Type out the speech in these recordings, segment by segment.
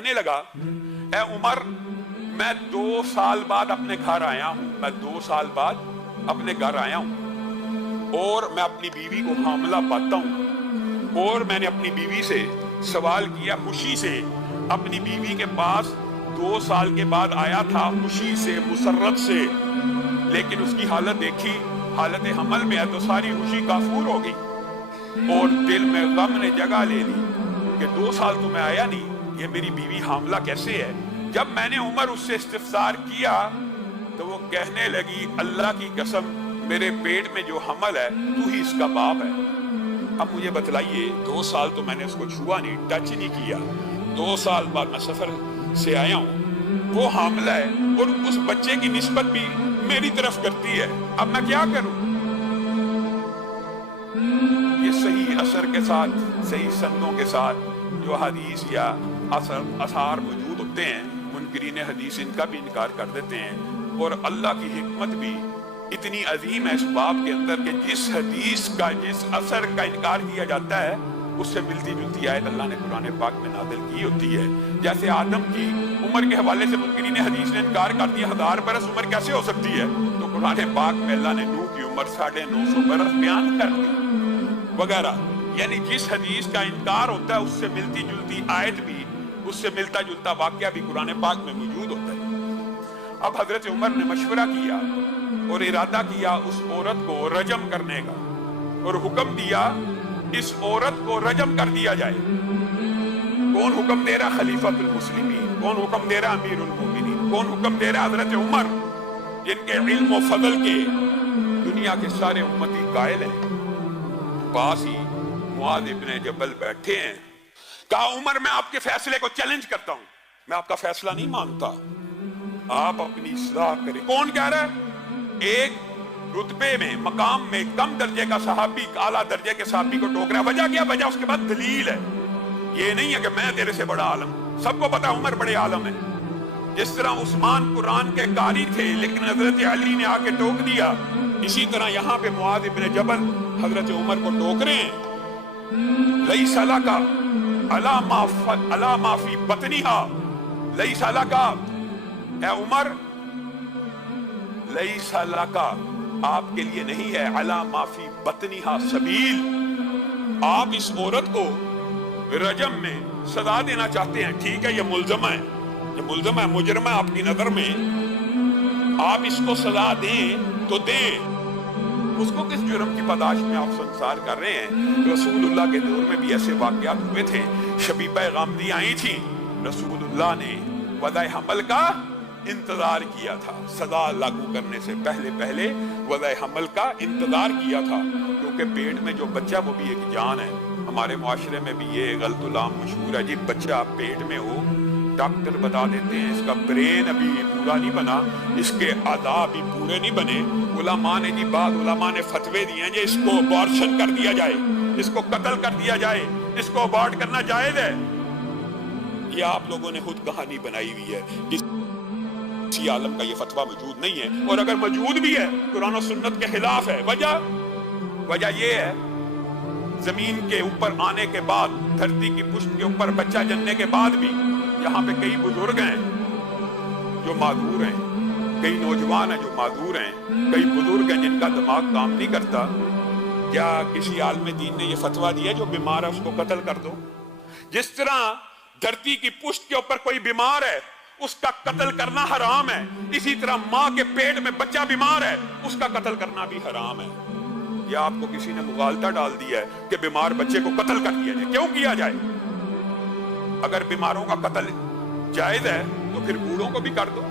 کہنے لگا اے عمر میں 2 سال بعد اپنے گھر آیا ہوں، میں 2 سال بعد اپنے گھر آیا ہوں اور میں اپنی بیوی کو حاملہ پاتا ہوں، اور میں نے اپنی بیوی سے سوال کیا خوشی سے، اپنی بیوی کے پاس 2 سال کے بعد آیا تھا خوشی سے مسرت سے، لیکن اس کی حالت دیکھی، حالت حمل میں ہے تو ساری خوشی کافور ہو گئی اور دل میں غم نے جگہ لے لی کہ 2 سال تو میں آیا نہیں، یہ میری بیوی حاملہ کیسے ہے؟ جب میں نے عمر اس سے استفسار کیا تو وہ کہنے لگی اللہ کی قسم میرے پیٹ میں جو حمل ہے تو ہی اس کا باپ ہے۔ اب مجھے بتلائیے 2 سال تو میں نے اس کو چھوا نہیں، ٹچ نہیں کیا، 2 سال بعد میں سفر سے آیا ہوں، وہ حاملہ ہے اور اس بچے کی نسبت بھی میری طرف کرتی ہے، اب میں کیا کروں؟ یہ صحیح اثر کے ساتھ، صحیح سندوں کے ساتھ جو حدیث یا اثار موجود ہوتے ہیں، منکرین حدیث ان کا بھی انکار کر دیتے ہیں، اور اللہ کی حکمت بھی اتنی عظیم ہے اس باب کے اندر کہ جس حدیث کا، جس اثر کا انکار کیا جاتا ہے اس سے ملتی جلتی آیت اللہ نے قرآن پاک میں نازل کی ہوتی ہے۔ جیسے آدم کی عمر کے حوالے سے منکرین حدیث نے انکار کر دیا 1000 برس عمر کیسے ہو سکتی ہے، تو قرآن پاک میں اللہ نے نوح کی عمر 950 برس بیان کر دی وغیرہ۔ یعنی جس حدیث کا انکار ہوتا ہے اس سے ملتی جلتی آیت بھی، اس سے ملتا جلتا واقعہ بھی قرآن پاک میں موجود ہوتا ہے۔ اب حضرت عمر نے مشورہ کیا اور ارادہ کیا اس عورت کو رجم کرنے کا، اور حکم دیا اس عورت کو رجم کر دیا جائے۔ کون حکم دے رہا؟ خلیفۃ المسلمین۔ کون حکم دے رہا؟ امیر المومنین۔ کون حکم دے رہا؟ حضرت عمر، جن کے علم و فضل کے دنیا کے سارے امتی قائل ہیں۔ پاس ہی معاذ ابن جبل بیٹھے ہیں، کہا عمر میں آپ کے فیصلے کو چیلنج کرتا ہوں، میں آپ کا فیصلہ نہیں مانتا، آپ اپنی اصلاح کریں۔ کون کہہ رہا ہے؟ ایک رتبے میں، مقام میں کم درجے کا صحابی اعلیٰ درجے کے صحابی کو ٹوک رہا ہے۔ وجہ کیا؟ وجہ اس کے بعد دلیل ہے۔ یہ نہیں ہے کہ میں تیرے سے بڑا عالم، سب کو پتا عمر بڑے عالم ہیں۔ جس طرح عثمان قرآن کے قاری تھے لیکن حضرت علی نے آ کے ٹوک دیا، اسی طرح یہاں پہ معاذ ابن جبل حضرت عمر کو ٹوک رہے ہیں۔ لیس لک علی ما فی بطنہا، لیس لک، اے عمر لیس لک، آپ کے لیے نہیں ہے علی ما فی بطنہا سبیل، آپ اس عورت کو رجم میں سزا دینا چاہتے ہیں، ٹھیک ہے یہ ملزمہ ہے، یہ ملزمہ ہے، مجرمہ ہے آپ کی نظر میں، آپ اس کو سزا دیں تو دیں۔ اس کو کس جرم کی پاداش میں آپ سنسار کر رہے ہیں؟ رسول اللہ کے دور میں بھی ایسے واقعات ہوئے تھے، شبیبہ غامدی آئی تھی، رسول اللہ نے وضع حمل کا انتظار کیا تھا، سزا لاگو کرنے سے پہلے وضع حمل کا انتظار کیا تھا، کیونکہ پیٹ میں جو بچہ وہ بھی ایک جان ہے۔ ہمارے معاشرے میں بھی یہ غلط العام مشہور ہے، جی بچہ پیٹ میں ہو ڈاکٹر بتا دیتے ہیں اس کا برین ابھی پورا نہیں بنا، اس کے اعضاء بھی پورے نہیں بنے، علماء نے جی بعض علماء نے فتوے دیے ہیں جی اس کو ابارشن کر دیا جائے، اس کو قتل کر دیا جائے، اس کو ابارٹ کرنا جائز ہے۔ یہ آپ لوگوں نے خود کہانی بنائی ہوئی ہے، کسی عالم کا یہ فتویٰ موجود نہیں ہے، اور اگر موجود بھی ہے قرآن و سنت کے خلاف ہے۔ وجہ یہ ہے زمین کے اوپر آنے کے بعد، دھرتی کی پشت کے اوپر بچہ جننے کے بعد بھی یہاں پہ کئی بزرگ ہیں جو معذور ہیں، کئی نوجوان ہیں جو معذور ہیں، کئی بزرگ ہیں جن کا دماغ کام نہیں کرتا۔ کیا کسی عالم دین نے یہ فتویٰ دیا جو بیمار ہے اس کو قتل کر دو؟ جس طرح دھرتی کی پشت کے اوپر کوئی بیمار ہے اس کا قتل کرنا حرام ہے، اسی طرح ماں کے پیٹ میں بچہ بیمار ہے اس کا قتل کرنا بھی حرام ہے۔ یہ آپ کو کسی نے مغالطہ ڈال دیا ہے کہ بیمار بچے کو قتل کر دیا جائے۔ کیوں کیا جائے؟ اگر بیماروں کا قتل جائز ہے تو پھر بوڑھوں کو بھی کر دو،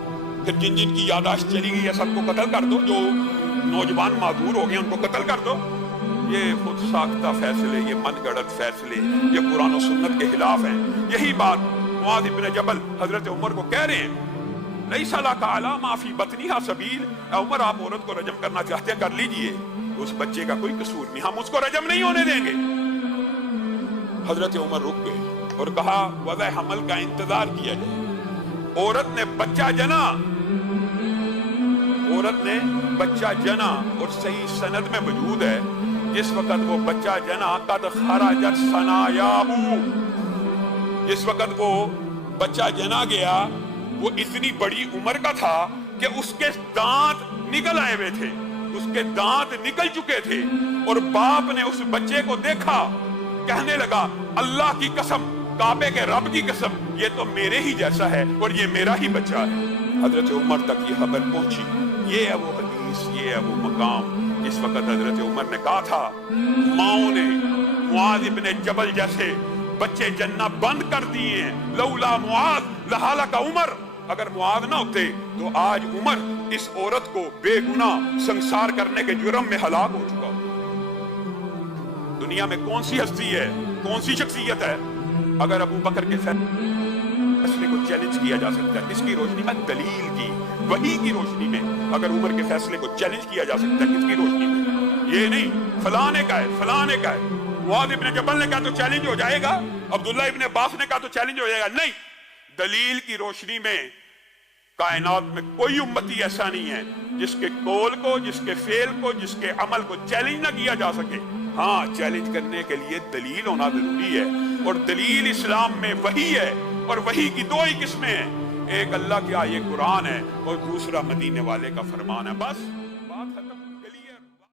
پھر جن جن کی یاداشت چلی گئی ہے سب کو قتل کر دو، جو نوجوان معذور ہو گئے ان کو قتل کر دو۔ یہ خود ساختہ فیصلے، یہ من گڑت فیصلے، یہ قرآن و سنت کے خلاف ہیں۔ یہی بات معاذ ابن جبل حضرت عمر کو کہہ رہے ہیں، لیس لک علی ما فی بطنہا سبیل، اے عمر آپ عورت کو رجم کرنا چاہتے ہیں کر لیجئے، اس بچے کا کوئی قصور نہیں، ہم اس کو رجم نہیں ہونے دیں گے۔ حضرت عمر رک گئے اور کہا وضع حمل کا انتظار کیا جائے۔ عورت نے بچہ جنا، عورت نے بچہ جنا، اور صحیح سند میں موجود ہے جس وقت وہ بچہ جنا قد خرجت ثنایاہ، جس وقت وہ بچہ جنا گیا، وہ اتنی بڑی عمر کا تھا کہ اس کے دانت نکل آئے ہوئے تھے، اس کے دانت نکل چکے تھے، اور باپ نے اس بچے کو دیکھا، کہنے لگا اللہ کی قسم، کعبے کے رب کی قسم، یہ تو میرے ہی جیسا ہے اور یہ میرا ہی بچہ ہے۔ حضرت عمر تک یہ خبر پہنچی۔ یہ ہے وہ حدیث، یہ ہے وہ مقام جس وقت حضرت عمر نے کہا تھا ماؤں نے معاذ ابن جبل جیسے بچے جننا بند کر دیے ہیں، لولا معاذ لہلک عمر، اگر معاذ نہ ہوتے تو آج عمر اس عورت کو بے گناہ سنسار کرنے کے جرم میں ہلاک ہو چکا ہو۔ دنیا میں کون سی ہستی ہے، کون سی شخصیت ہے اگر ابو بکر کے فیصلے کو چیلنج کیا جا سکتا ہے؟ اس کی روشنی میں، دلیل کی، وحی کی روشنی میں اگر عمر کے فیصلے کو چیلنج کیا جا سکتا ہے، کس کی روشنی میں؟ یہ نہیں فلاں نے کہا ہے، فلاں نے کہا ہے، معاذ ابن جبل نے کہا تو چیلنج ہو جائے گا، عبداللہ ابن عباس نے کہا تو چیلنج ہو جائے گا، نہیں، دلیل کی روشنی میں کائنات میں کوئی امتی ایسا نہیں ہے جس کے قول کو، جس کے فعل کو، جس کے عمل کو چیلنج نہ کیا جا سکے۔ ہاں، چیلنج کرنے کے لیے دلیل ہونا ضروری ہے، اور دلیل اسلام میں وحی ہے، اور وحی کی دو ہی قسمیں ہیں، ایک اللہ کی آیت قرآن ہے اور دوسرا مدینے والے کا فرمان ہے، بس بات ختم۔